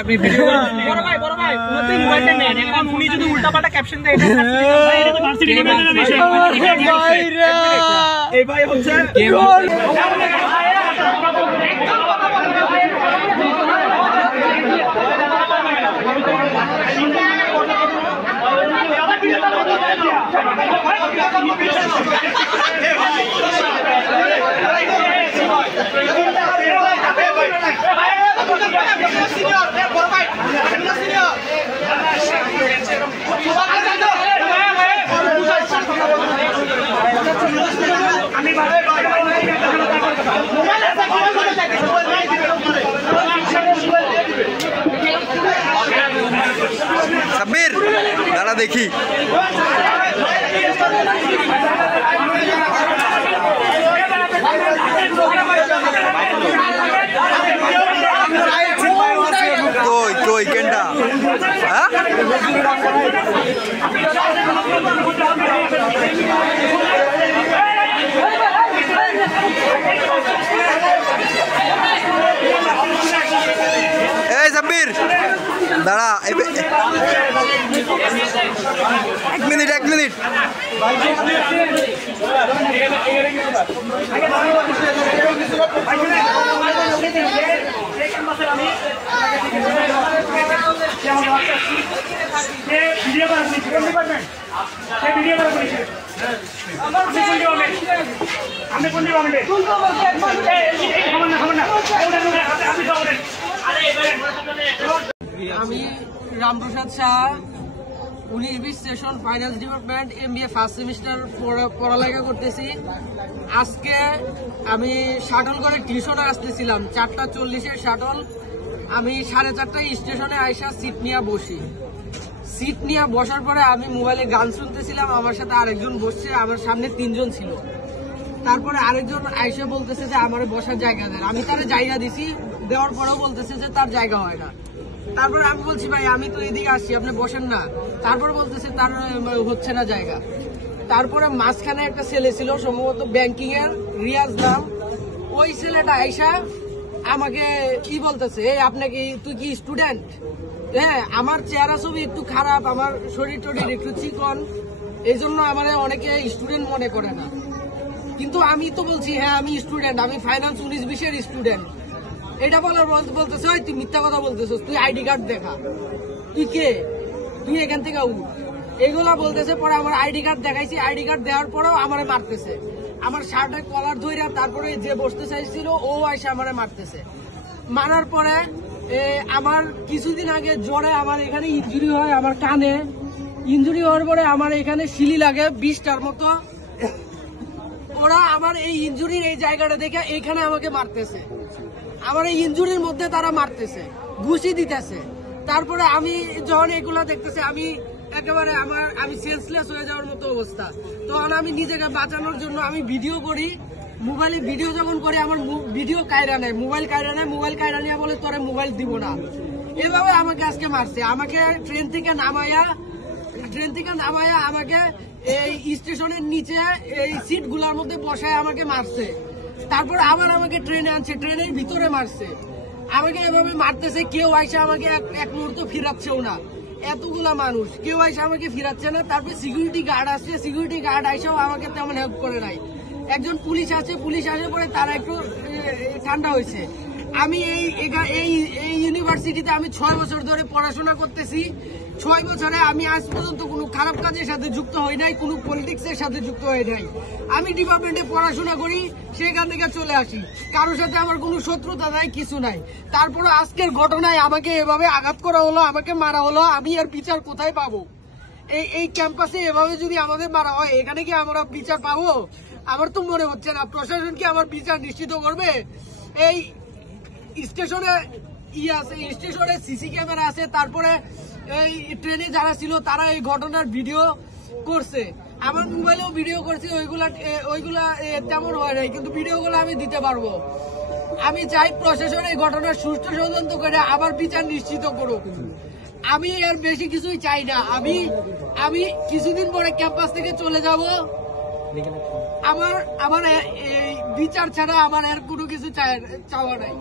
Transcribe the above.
আপনি ভিডিও বড় ভাই উনি মোবাইলটা নেন, এখন উনি যদি উল্টাপাল্টা ক্যাপশন দেয় এটা তো ভার্সিটি ডিপার্টমেন্টের বিষয়। এই ভাই হচ্ছে সাব্বির দাঁড়া দেখি কই কেনটা হ্যাঁ এই সাব্বির দাঁড়া এক মিনিট আমি Ramprasad Shah 19 session finance department MBA first semester পড়ালেখা করতেছি। আজকে আমি শাটল করে টিউশনে আসতেছিলাম 4:40 শাটল। আমি 4:30 স্টেশনে আইসা সিট নিয়ে বসি। সিট নিয়ে বসার পরে আমি মোবাইলে গান শুনতেছিলাম, আমার সাথে আরেকজন বসছে, আমার সামনে 3 জন ছিল। তারপরে আরেকজন আইসা বলতেছে যে আমার বসার জায়গা দেন, আমি তার জায়গা দিছি, দেওয়ার পরেও বলতেছে যে তার জায়গা হয় না। তারপরে আমি বলছি ভাই আমি তো এদিকে আসছি, আপনি বসেন না। তারপরে বলতেছে তার হচ্ছে না জায়গা। তারপরে মাঝখানে একটা ছেলে ছিল সম্ভবত ব্যাংকিং এর রিয়াজ নাম, ওই ছেলেটা আইসা আমাকে কি বলতেছে, এই আপনাকে তুই কি স্টুডেন্ট? হ্যাঁ, আমার চেহারা ছবি একটু খারাপ, আমার শরীর টরির একটু চিকন, এই জন্য আমার অনেকে স্টুডেন্ট মনে করে না। কিন্তু আমি তো বলছি হ্যাঁ আমি স্টুডেন্ট, আমি ফাইন্যান্স 19-20 স্টুডেন্ট। এটা বলার বলতেছে ওই তুই মিথ্যা কথা বলতেছিস, তুই আইডি কার্ড দেখা, তুই কে, তুই এখান থেকে উঠ, এইগুলা বলতেছে। পরে আমার আইডি কার্ড দেখাইছি, আইডি কার্ড দেওয়ার পরেও আমারে মারতেছে। আমার শার্টের কলার ধইরা তারপরে যে বসতে চাইছিল ও এসে আমারে মারতেছে। মারার পরে আমার কিছুদিন আগে জ্বরে আমার এখানে ইনজুরি হয়, আমার কানে ইনজুরি হওয়ার পরে আমার এখানে শিলি লাগে 20টার মতো। ওরা আমার এই ইনজুরির এই জায়গাটা দেখে এইখানে আমাকে মারতেছে, আমার এই ইনজুরির মধ্যে তারা মারতেছে, ঘুষি দিতেছে। তারপরে আমি যখন এগুলা দেখতেছি আমি একেবারে আমি সেন্সলেস হয়ে যাওয়ার মতো অবস্থা। তখন আমি নিজেকে বাঁচানোর জন্য আমি ভিডিও করি, মোবাইলে ভিডিও যখন করি আমার ভিডিও কায়রা নেয়, মোবাইল কায়রা নেয়, মোবাইল কায়রা নিয়ে বলে তোরে মোবাইল দিব না। এভাবে আমাকে আজকে মারছে। আমাকে ট্রেন থেকে নামায়া আমাকে এই স্টেশনের নিচে এই সিট গুলার মধ্যে বসায় আমাকে মারছে। তারপর আবার আমাকে ট্রেনে আনছে, ট্রেনের ভিতরে মারছে। আমাকে এভাবে মারতেছে, কেউ আইসা আমাকে এক মুহূর্ত ফিরাচ্ছেও না। এতগুলা মানুষ, কেউ আইসা আমাকে ফিরাচ্ছে না। তারপর সিকিউরিটি গার্ড আসছে, সিকিউরিটি গার্ড আইসাও আমাকে তেমন হেল্প করে নাই। একজন পুলিশ আছে, পুলিশ আসার পরে তারা একটু ঠান্ডা হয়েছে। আমি এই ইউনিভার্সিটিতে আমি 6 বছর ধরে পড়াশোনা করতেছি। 6 বছরে আমি আজ পর্যন্ত কোনো খারাপ কাজের সাথে যুক্ত হই নাই, কোনো পলিটিক্সের সাথে যুক্ত হই নাই। আমি ডিপার্টমেন্টে পড়াশোনা করি, সেখান থেকে চলে আসি, কারোর সাথে আমার কোনো শত্রুতা নাই, কিছু নাই। তারপরে আজকের ঘটনায় আমাকে এভাবে আঘাত করা হলো, আমাকে মারা হলো, আমি আর বিচার কোথায় পাবো? এই ক্যাম্পাসে এভাবে যদি আমাদের মারা হয়, এখানে কি আমরা বিচার পাবো? আমার তো মনে হচ্ছে না। প্রশাসন কি আমার বিচার নিশ্চিত করবে? এই স্টেশনে স্টেশনে সিসি ক্যামেরা আছে, তারপরে এই ট্রেনে যারা ছিল তারা এই ঘটনার ভিডিও করছে, আমার মোবাইলেও ভিডিও করছে। ওইগুলা তেমন হয় নাই, কিন্তু ভিডিওগুলো আমি দিতে পারবো। আমি চাই প্রশাসন এই ঘটনার সুষ্ঠু তদন্ত করে আবার বিচার নিশ্চিত করুক। আমি আর বেশি কিছুই চাই না। আমি কিছুদিন পরে ক্যাম্পাস থেকে চলে যাব। আমার এই বিচার ছাড়া আমার আর কোনো কিছু চাওয়া নাই।